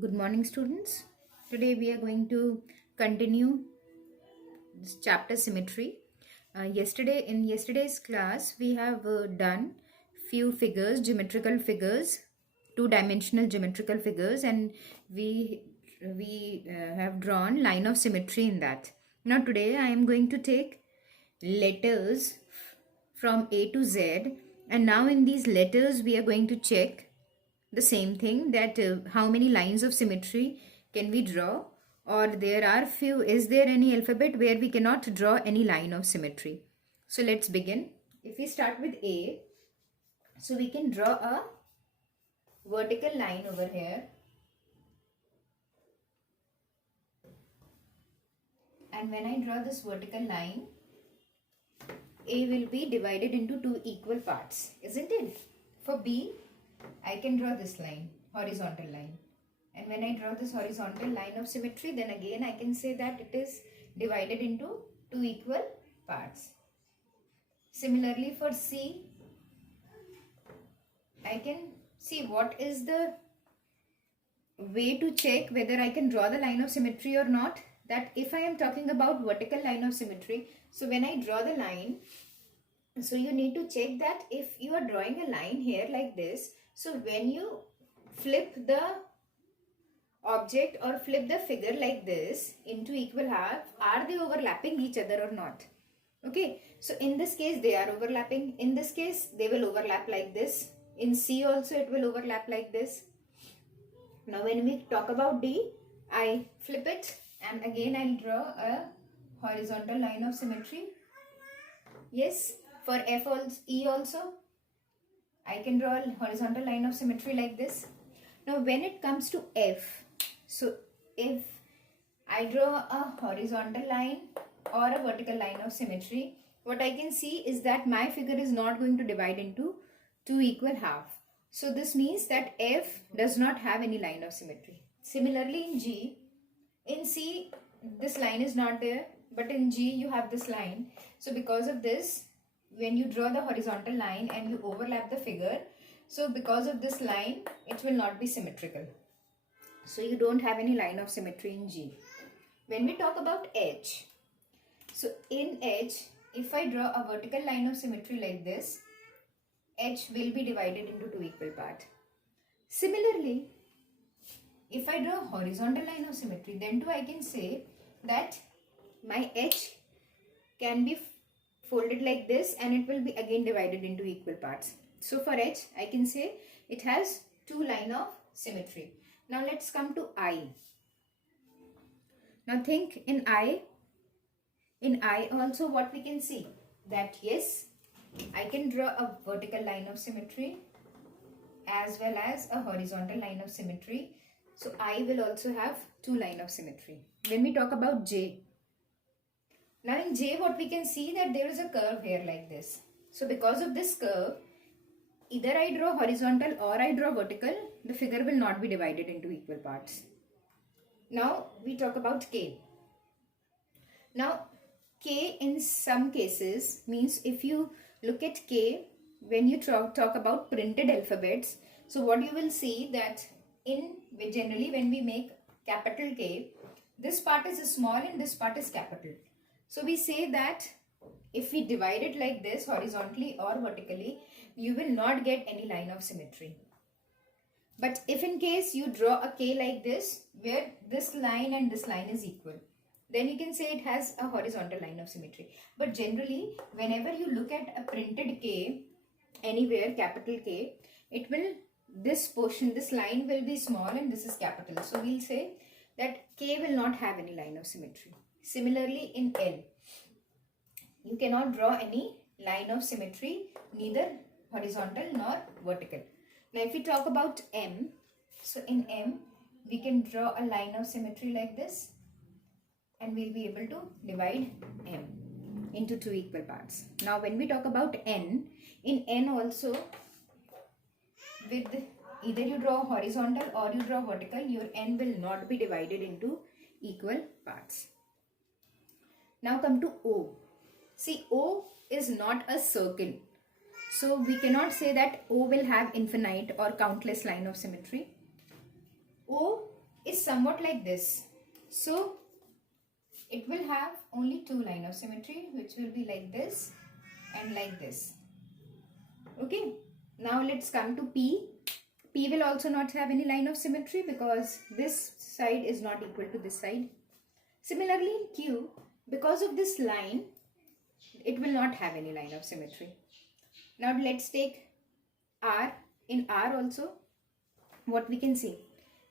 Good morning, students. Today we are going to continue this chapter symmetry. In yesterday's class, we have done few figures, geometrical figures, two-dimensional geometrical figures, and we have drawn line of symmetry in that. Now today I am going to take letters from A to Z, and now in these letters we are going to check the same thing, that how many lines of symmetry can we draw, or there are few, is there any alphabet where we cannot draw any line of symmetry. So let's begin. If we start with A, so we can draw a vertical line over here, and when I draw this vertical line, A will be divided into two equal parts, isn't it? For B, I can draw this line, horizontal line. And when I draw this horizontal line of symmetry, then again I can say that it is divided into two equal parts. Similarly for C, I can see what is the way to check whether I can draw the line of symmetry or not. That if I am talking about vertical line of symmetry, so when I draw the line, so you need to check that if you are drawing a line here like this, so when you flip the object or flip the figure like this into equal half, are they overlapping each other or not? Okay, so in this case they are overlapping. In this case they will overlap like this. In C also it will overlap like this. Now when we talk about D, I flip it and again I'll draw a horizontal line of symmetry. Yes, for F also, E also, I can draw a horizontal line of symmetry like this. Now when it comes to F, so if I draw a horizontal line or a vertical line of symmetry, what I can see is that my figure is not going to divide into two equal half. So this means that F does not have any line of symmetry. Similarly in G, in C this line is not there, but in G you have this line. So because of this, when you draw the horizontal line and you overlap the figure, so because of this line, it will not be symmetrical. So you don't have any line of symmetry in G. When we talk about H, so in H, if I draw a vertical line of symmetry like this, H will be divided into two equal parts. Similarly, if I draw a horizontal line of symmetry, then too I can say that my H can be folded like this and it will be again divided into equal parts. So for H, I can say it has two line of symmetry. Now let's come to I. Now think in I also what we can see, that yes, I can draw a vertical line of symmetry as well as a horizontal line of symmetry. So I will also have two line of symmetry. When we talk about J, now in J what we can see, that there is a curve here like this. So because of this curve, either I draw horizontal or I draw vertical, the figure will not be divided into equal parts. Now we talk about K. Now K in some cases means, if you look at K, when you talk about printed alphabets, so what you will see that generally when we make capital K, this part is small and this part is capital. So we say that if we divide it like this horizontally or vertically, you will not get any line of symmetry. But if in case you draw a K like this, where this line and this line is equal, then you can say it has a horizontal line of symmetry. But generally, whenever you look at a printed K, anywhere capital K, it will, this portion, this line will be small and this is capital. So we'll say that K will not have any line of symmetry. Similarly in L, you cannot draw any line of symmetry, neither horizontal nor vertical. Now if we talk about M, so in M, we can draw a line of symmetry like this and we'll be able to divide M into two equal parts. Now when we talk about N, in N also, with either you draw horizontal or you draw vertical, your N will not be divided into equal parts. Now come to O. See, O is not a circle. So we cannot say that O will have infinite or countless line of symmetry. O somewhat like this. So it will have only two lines of symmetry, which will be like this and like this. Okay, now let's come to P. P will also not have any line of symmetry because this side is not equal to this side. Similarly in Q, because of this line, it will not have any line of symmetry. Now let's take R. In R also, what we can see,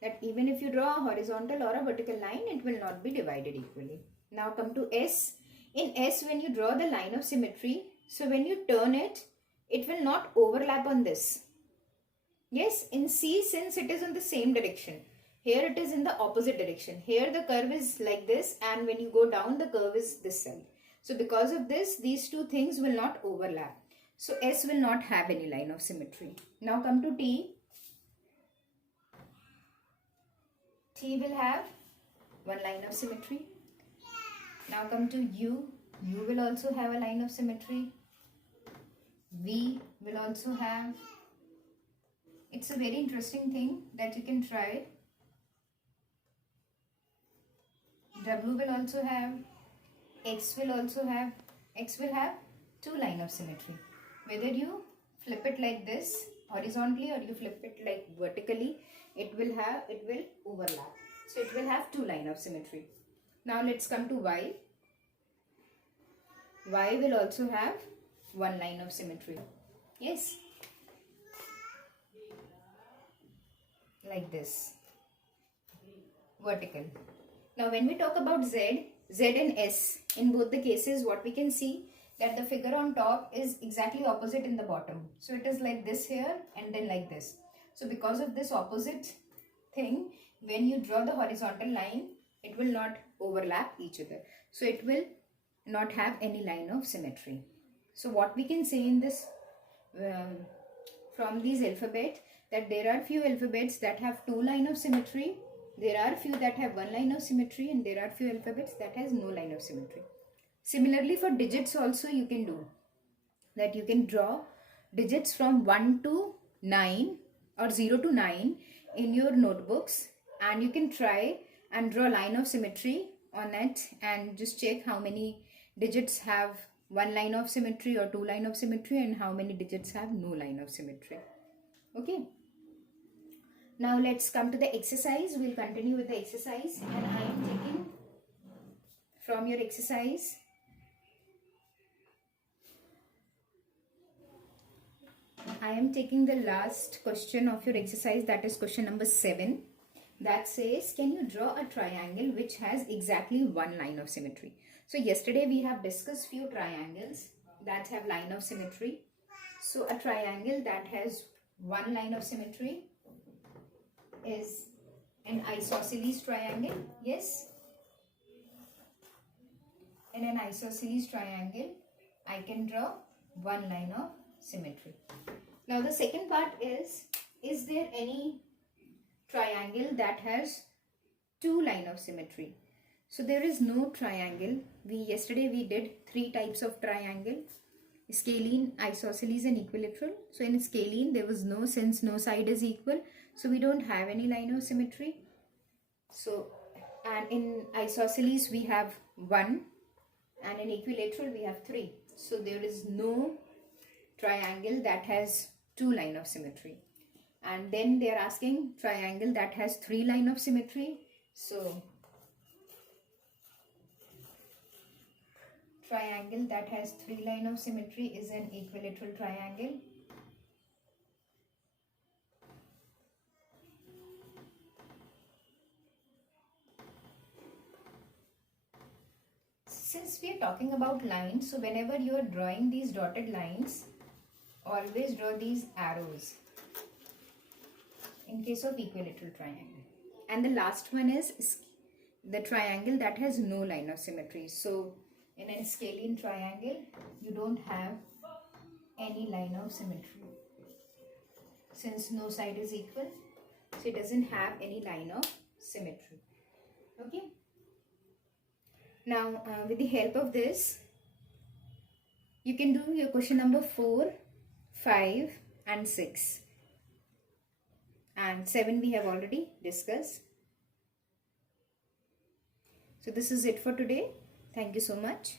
that even if you draw a horizontal or a vertical line, it will not be divided equally. Now come to S. In S, when you draw the line of symmetry, so when you turn it, it will not overlap on this. Yes, in C, since it is in the same direction, here it is in the opposite direction. Here the curve is like this, and when you go down, the curve is this side. So because of this, these two things will not overlap. So S will not have any line of symmetry. Now come to T. T will have one line of symmetry. Now come to U. U will also have a line of symmetry. V will also have. It's a very interesting thing that you can try. W will also have. X will also have. X will have two lines of symmetry. Whether you flip it like this horizontally or you flip it like vertically, it will overlap. So it will have two lines of symmetry. Now let's come to Y. Y will also have one line of symmetry. Yes. Like this. Vertical. Now when we talk about Z, Z and S, in both the cases, what we can see, that the figure on top is exactly opposite in the bottom. So it is like this here and then like this. So because of this opposite thing, when you draw the horizontal line, it will not overlap each other. So it will not have any line of symmetry. So what we can say in this, from these alphabet, that there are few alphabets that have two line of symmetry, there are few that have one line of symmetry, and there are few alphabets that has no line of symmetry. Similarly for digits also you can do that. You can draw digits from 1 to 9 or 0 to 9 in your notebooks, and you can try and draw line of symmetry on it and just check how many digits have one line of symmetry or two line of symmetry and how many digits have no line of symmetry. Okay. Now let's come to the exercise. We'll continue with the exercise, and I am taking from your exercise the last question of your exercise, that is question number 7, that says, can you draw a triangle which has exactly one line of symmetry? So yesterday we have discussed few triangles that have line of symmetry. So a triangle that has one line of symmetry is an isosceles triangle. Yes, in an isosceles triangle I can draw one line of symmetry. Now the second part is there any triangle that has two line of symmetry? So there is no triangle. Yesterday we did three types of triangle: scalene, isosceles and equilateral. So in scalene there was no, since no side is equal, so we don't have any line of symmetry. So, and in isosceles we have 1, and in equilateral we have 3. So there is no triangle that has two line of symmetry. And then they are asking triangle that has 3 line of symmetry. So triangle that has 3 line of symmetry is an equilateral triangle. Since we are talking about lines, so whenever you are drawing these dotted lines, always draw these arrows in case of equilateral triangle. And the last one is the triangle that has no line of symmetry. So in a scalene triangle you don't have any line of symmetry, since no side is equal, so it doesn't have any line of symmetry. Okay. Now with the help of this you can do your question number 4, 5 and 6, and 7 we have already discussed. So this is it for today. Thank you so much.